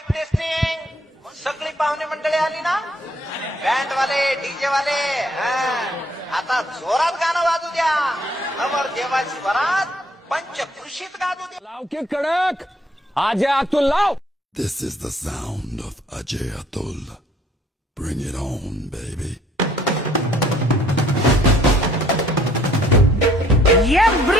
Mic testing. सगळी पाहुणे मंडळी आली ना, बँड वाले, डीजे वाले. आता जोरात गाणं वाजू द्या. नवर देवाची वरात पंचकृषीत गाजू द्या. लाव की कडक, अजय अतुल लाव. This is the sound of Ajay Atul. Bring it on, baby. Every